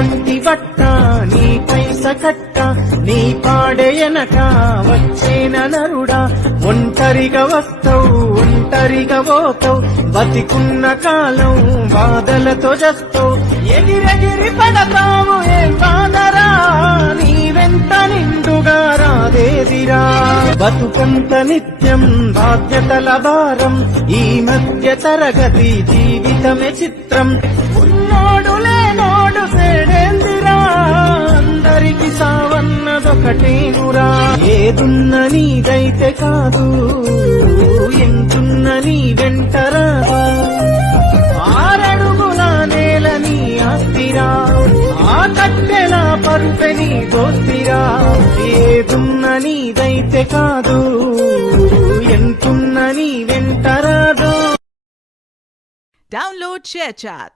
ఒంటి బట్ట నీ పైస కట్ట నీ పాడెయనక వచ్చేన నరుడా ఒంటరిగా వస్తావు ఒంటరిగా పోతావు బతికున్న కాలం బాధలతో జస్తావు ఎగిరెగిరి పడతావు ఏం బాధరా నీ వెంట నిండుగా రాదేదిరా బతుకంత నిత్యం బాధ్యతల భారం ఈ మధ్య తరగతి జీవితమే చిత్రం ఉన్నోడు లేనోడు సేడేందిరా అందరికి సావన్నదొకటేనురా ఏదున్న నీదైతే కాదు ఎంతున్న నీ వెంటరాదా ఆరడుగుల నేల నీ ఆస్తిరా ఆ కట్టెల పరుపె నీ దోస్తిరా ఏదున్న నీదైతే కాదు ఎంతున్న నీ వెంటరాదో. Download ShareChat.